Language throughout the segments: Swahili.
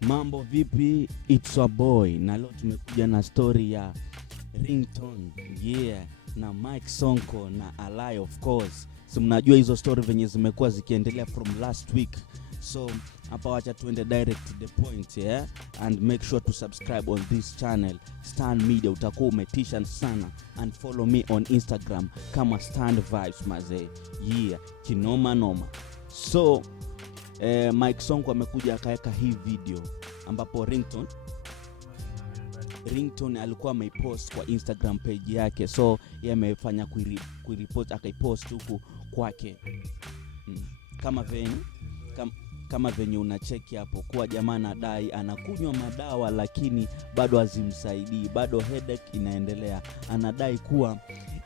Mambo vipi, it's a boy. Na leo tumekuja na story ya Ringtone, na Mike Sonko na Alai of course. So mnajua hizo story venye zimekuwa zikiendelea from last week. So hapa wacha tuende direct to the point, and make sure to subscribe on this channel Stan Media, utakuwa umetisha sana, and follow me on Instagram kama Stan Vibes mazee, kinoma noma. So Mike Sonko amekuja akaweka hii video ambapo Ringtone alikuwa ameipost kwa Instagram page yake. So yeye amefanya kuirepost akaipost huku kwake. Kama venye unacheki hapo kwa jamaa anadai anakunywa madawa lakini bado hazimsaidii, bado headache inaendelea. Anadai kuwa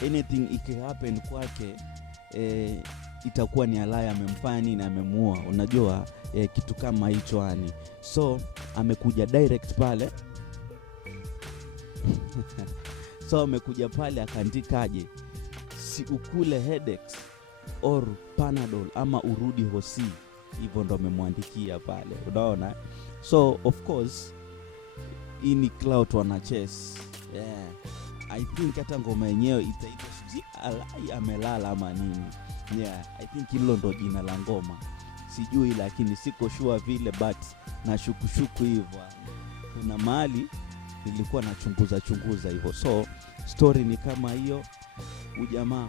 anything happen kwake itakuwa ni Alai amemfanya nini, amemuua. Unajua kitu kama hicho yani. So amekuja direct pale so amekuja pale akaandikaje, si ukule headaches or Panadol ama urudi hosi. Hivyo ndo amemwandikia pale, unaona. So of course hii ni Clout wana chase. I think hata ngoma yenyewe itaitwa Alai amelala ama nini. I think hilo ndo jina la ngoma, sijui lakini siko sure vile, but na shuku hivyo. Kuna mahali nilikuwa nachunguza hivyo. So story ni kama hiyo. Ujamaa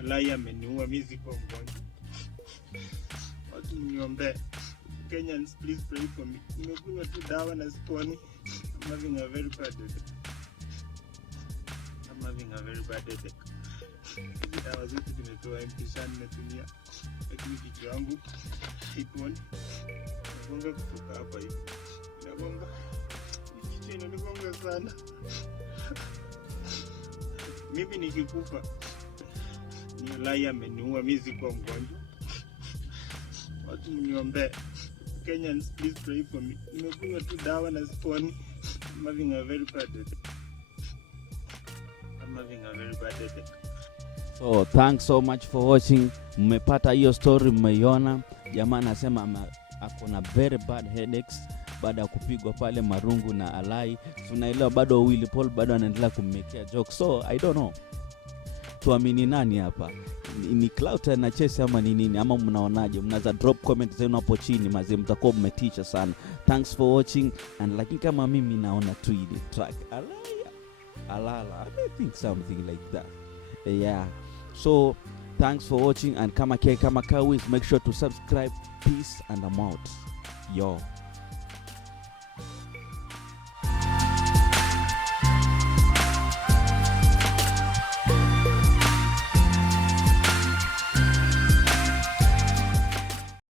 Alai ameniua, mimi siko mgonjwa. Watu mniombe. Kenyans, please pray for me. Nimekunywa tu dawa na STANI. I'm having a very bad headache. Hizi dawa zote tumetoa Mpesa natumia, lakini kichwa yangu haiponi. Nagonga kutoka hapa hivi. Nagonga. Kichwa inanigonga sana. Mimi nikikufa ni Alai ameniua, mimi siko mgonjwa. Watu mniombe. Kenyans, please pray for me. Nimekunywa tu dawa na STANI. I'm having a very bad headache. So thanks so much for watching. Mmepata hiyo story, mmeiona. Jamaa anasema ako na very bad headaches baada ya kupigwa pale marungu na Alai. Tunaelewa bado Willy Paul bado anaendelea kummekea joke. So I don't know, tuamini nani hapa? Ni Clout na chase ama ni nini? Ama mnaonaje? Mnaweza drop comment zenu hapo chini mazee, mtakuwa mmetisha sana. Thanks for watching, and lakini kama mimi naona tu ile track Alala, I think something like that. So thanks for watching, and kama kawis, make sure to subscribe. Peace and I'm out. Yo.